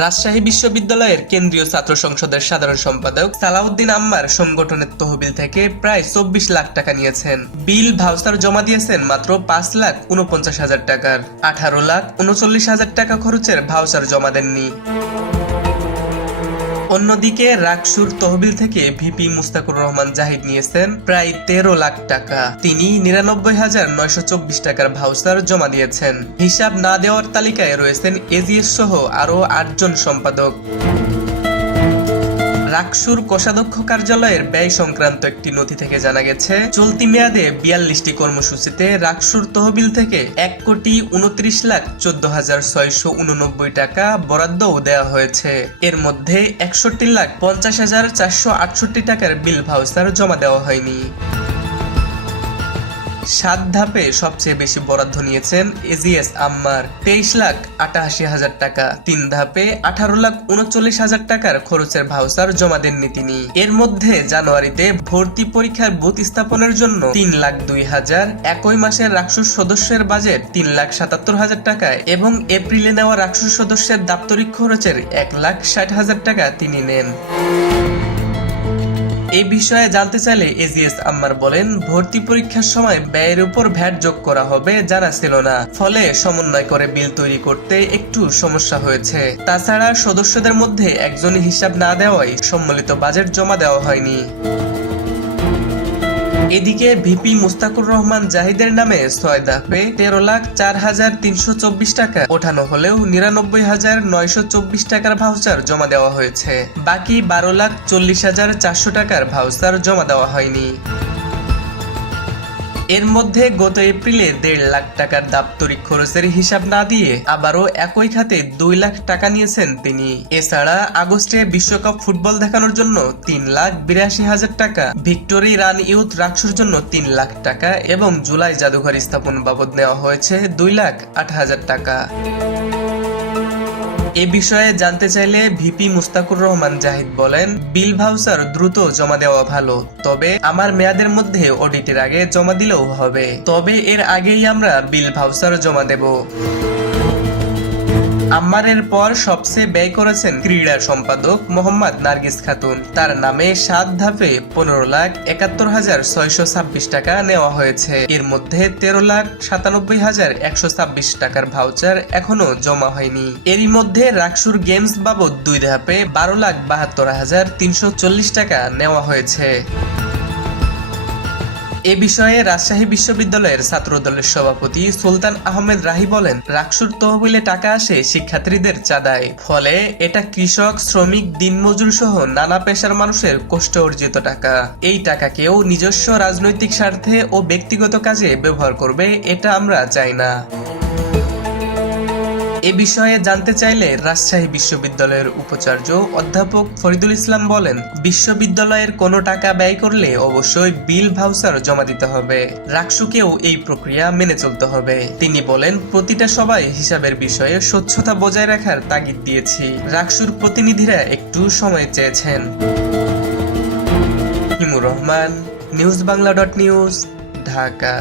রাজশাহী বিশ্ববিদ্যালয়ের কেন্দ্রীয় ছাত্র সংসদের সাধারণ সম্পাদক সালাউদ্দিন আম্মার সংগঠনের তহবিল থেকে প্রায় 24 লাখ টাকা নিয়েছেন। বিল ভাউচার জমা দিয়েছেন মাত্র 5,49,000 টাকার। 18,39,000 টাকা খরচের ভাউচার জমা দেননি। অন্যদিকে রাকসুর তহবিল থেকে ভিপি মুস্তাকুর রহমান জাহিদ নিয়েছেন প্রায় 13 লাখ টাকা। তিনি 99,924 টাকার ভাউচার জমা দিয়েছেন। হিসাব না দেওয়ার তালিকায় রয়েছেন এজিএস সহ আরও 8 জন সম্পাদক। রাকসুর কোষাধ্যক্ষ কার্যালয়ের ব্যয় সংক্রান্ত একটি নথি থেকে জানা গেছে, চলতি মেয়াদে 42টি কর্মসূচিতে রাকসুর তহবিল থেকে 1,29,14,689 টাকা বরাদ্দও দেওয়া হয়েছে। এর মধ্যে 61,50,468 টাকার বিল ভাউচার জমা দেওয়া হয়নি। 7 ধাপে সবচেয়ে বেশি বরাদ্দ নিয়েছেন এজিএস আম্মার 23,88,000 টাকা। 3 ধাপে 18,39,000 টাকার খরচের ভাউচার জমা দেননি তিনি। এর মধ্যে জানুয়ারিতে ভর্তি পরীক্ষার বুথ স্থাপনের জন্য 3,02,000, একই মাসের রাকসুর সদস্যের বাজেট 3,77,000 টাকা এবং এপ্রিলে নেওয়া রাকসুর সদস্যের দাপ্তরিক খরচের 1,60,000 টাকা তিনি নেন। এই বিষয়ে জানতে চাইলে এজিএস আম্মার বলেন, ভর্তি পরীক্ষার সময় ব্যয়ের উপর ভ্যাট যোগ করা হবে জানা ছিল না, ফলে সমন্বয় করে বিল তৈরি করতে একটু সমস্যা হয়েছে। তাছাড়া সদস্যদের মধ্যে একজনই হিসাব না দেওয়ায় সম্মিলিত বাজেট জমা দেওয়া হয়নি। এদিকে ভিপি মুস্তাকুর রহমান জাহিদের নামে 6 ধাপে 13,04,324 টাকা ওঠানো হলেও 99,924 টাকার ভাউচার জমা দেওয়া হয়েছে। বাকি 12,40,400 টাকার ভাউচার জমা দেওয়া হয়নি। এর মধ্যে গত এপ্রিলে 1.5 লাখ টাকার দাপ্তরিক খরচের হিসাব না দিয়ে আবারও একই খাতে 2 লাখ টাকা নিয়েছেন তিনি। এছাড়া আগস্টে বিশ্বকাপ ফুটবল দেখানোর জন্য 3,82,000 টাকা, ভিক্টোরি রান ইউথ রাকসুর জন্য 3 লাখ টাকা এবং জুলাই জাদুঘর স্থাপন বাবদ নেওয়া হয়েছে 2,08,000 টাকা। এ বিষয়ে জানতে চাইলে ভিপি মুস্তাকুর রহমান জাহিদ বলেন, বিল ভাউচার দ্রুত জমা দেওয়া ভালো, তবে আমার মেয়াদের মধ্যে অডিটের আগে জমা দিলেও হবে, তবে এর আগেই আমরা বিল ভাউচার জমা দেব। আম্মারের পর সবচেয়ে ব্যয় করেছেন ক্রীড়া সম্পাদক মোহাম্মদ নার্গিস খাতুন। তার নামে 7 ধাপে 15,71,626 টাকা নেওয়া হয়েছে। এর মধ্যে 13,97,126 টাকার ভাউচার এখনো জমা হয়নি। এরই মধ্যে রাকসুর গেমস বাবদ 2 ধাপে 12,72,340 টাকা নেওয়া হয়েছে। এ বিষয়ে রাজশাহী বিশ্ববিদ্যালয়ের ছাত্রদলের সভাপতি সুলতান আহমেদ রাহি বলেন, রাকসুর তহবিলে টাকা আসে শিক্ষার্থীদের চাঁদায়, ফলে এটা কৃষক, শ্রমিক, দিনমজুর সহ নানা পেশার মানুষের কষ্ট অর্জিত টাকা। এই টাকাকেও নিজস্ব রাজনৈতিক স্বার্থে ও ব্যক্তিগত কাজে ব্যবহার করবে, এটা আমরা চাই না। এ বিষয়ে জানতে চাইলে রাজশাহী বিশ্ববিদ্যালয়ের উপাচার্য অধ্যাপক ফরিদুল ইসলাম বলেন, বিশ্ববিদ্যালয়ের কোনো টাকা ব্যয় করলে অবশ্যই বিল ভাউচার জমা দিতে হবে। রাকসুকেও এই প্রক্রিয়া মেনে চলতে হবে। তিনি বলেন, প্রতিটা সভায় হিসাবের বিষয়ে স্বচ্ছতা বজায় রাখার তাগিদ দিয়েছি। রাকসুর প্রতিনিধিরা একটু সময় চেয়েছেন। হিমুর রহমান, নিউজ বাংলা .নিউজ, ঢাকা।